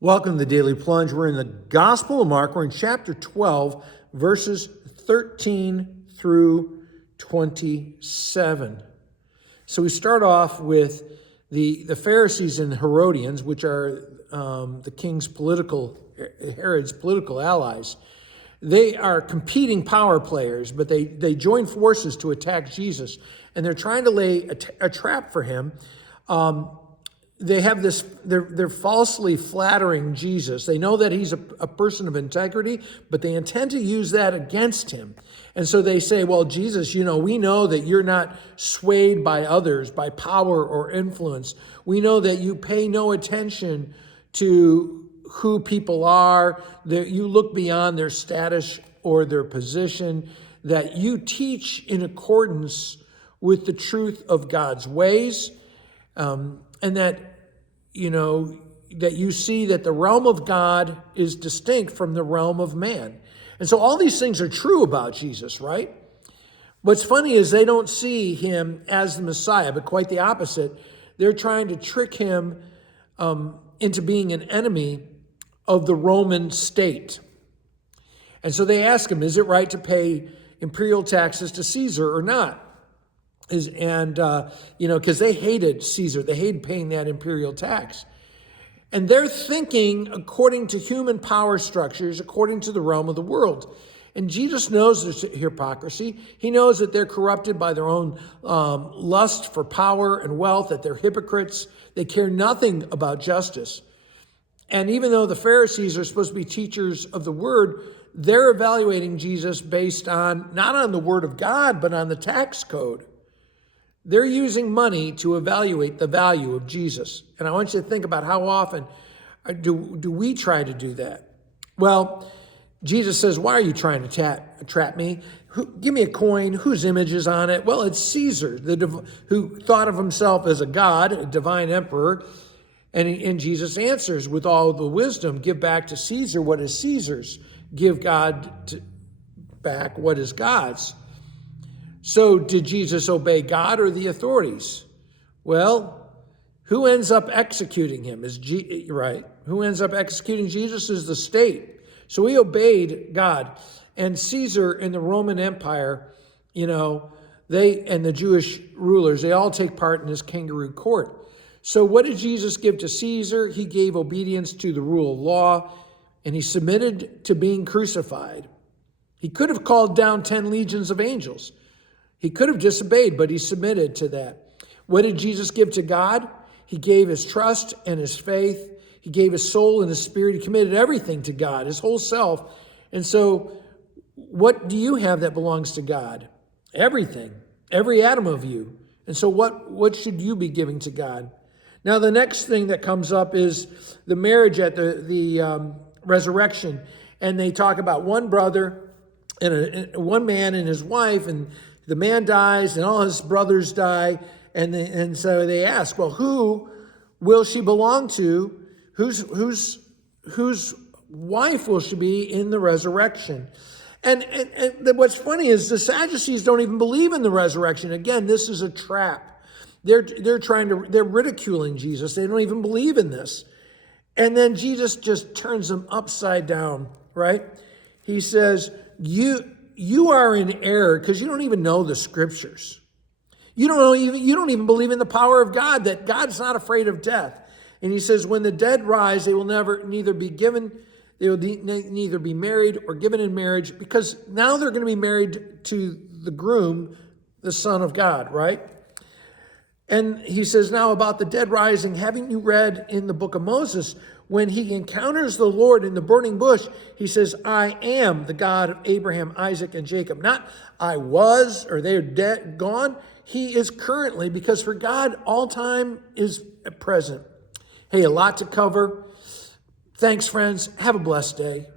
Welcome to the Daily Plunge. We're in the Gospel of Mark. We're in chapter 12, verses 13 through 27. So we start off with the Pharisees and Herodians, which are Herod's political allies. They are competing power players, but they join forces to attack Jesus, and they're trying to lay a trap for him. They have this, they're falsely flattering Jesus. They know that he's a person of integrity, but they intend to use that against him. And so they say, well, Jesus, we know that you're not swayed by others, by power or influence. We know that you pay no attention to who people are, that you look beyond their status or their position, that you teach in accordance with the truth of God's ways. And that, that you see that the realm of God is distinct from the realm of man. And so all these things are true about Jesus, right? What's funny is they don't see him as the Messiah, but quite the opposite. They're trying to trick him into being an enemy of the Roman state. And so they ask him, is it right to pay imperial taxes to Caesar or not? Because they hated Caesar. They hated paying that imperial tax. And they're thinking according to human power structures, according to the realm of the world. And Jesus knows there's hypocrisy. He knows that they're corrupted by their own lust for power and wealth, that they're hypocrites. They care nothing about justice. And even though the Pharisees are supposed to be teachers of the word, they're evaluating Jesus based on, not on the word of God, but on the tax code. They're using money to evaluate the value of Jesus. And I want you to think about how often do we try to do that? Well, Jesus says, why are you trying to trap me? Give me a coin. Whose image is on it? Well, it's Caesar, who thought of himself as a god, a divine emperor. And Jesus answers with all the wisdom, give back to Caesar what is Caesar's. Give God back what is God's. So did Jesus obey God or the authorities? Well, who ends up executing him? Who ends up executing Jesus is the state. So he obeyed God. And Caesar in the Roman Empire, they and the Jewish rulers, they all take part in this kangaroo court. So what did Jesus give to Caesar? He gave obedience to the rule of law, and he submitted to being crucified. He could have called down 10 legions of angels. He could have disobeyed, but he submitted to that. What did Jesus give to God? He gave his trust and his faith. He gave his soul and his spirit. He committed everything to God, his whole self. And so what do you have that belongs to God? Everything, every atom of you. And so what should you be giving to God? Now, the next thing that comes up is the marriage at the resurrection. And they talk about one brother and one man and his wife, and the man dies and all his brothers die. And so they ask, well, who will she belong to? Whose wife will she be in the resurrection? And what's funny is the Sadducees don't even believe in the resurrection. Again, this is a trap. They're ridiculing Jesus. They don't even believe in this. And then Jesus just turns them upside down, right? He says, you are in error because you don't even know the scriptures. You don't even believe in the power of God, that God's not afraid of death. And he says, when the dead rise, they will neither be married or given in marriage, because now they're going to be married to the groom, the Son of God, right? And he says, now about the dead rising, haven't you read in the book of Moses, when he encounters the Lord in the burning bush, he says, I am the God of Abraham, Isaac, and Jacob. Not I was, or they're dead, gone. He is currently, because for God, all time is present. Hey, a lot to cover. Thanks, friends. Have a blessed day.